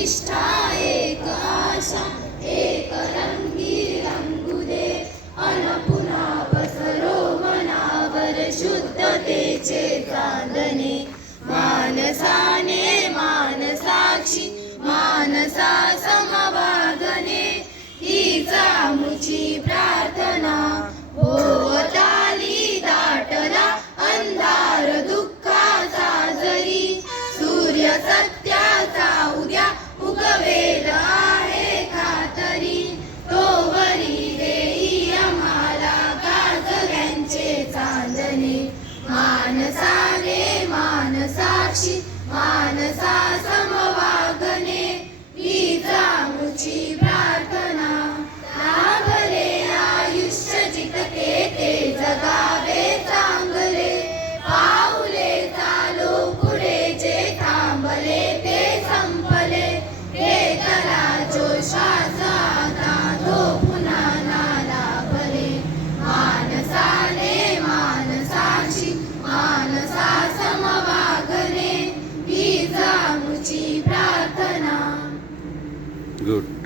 निष्ठा एक आशा एक रंगी रंगू दे अन पुन्हा पसरो मनावर शुद्धतेचे चांदणे मानसाने मानसाक्षी मानसा समवागणे हीच आमुची प्रार्थना होताली दाटला अंधार दुःखाचा जरी सूर्य सत्याचा उद्या उगवेल आहे खातरी तोवरी देई आम्हाला काजव्यांचे चांदणे मानसाने मानसाक्षी मानसा समवागणे हीच आमुची प्रार्थना लाभले आयुष्य जितके ते जगावे चांगले पाऊले चालो पुढे जे थांबले ते संपले घेतला जो श्वास आता तो पुन्हा ना लाभले मानसाने मानसाक्षी मानसा समवागणे हीच आमुची प्रार्थना. गुड.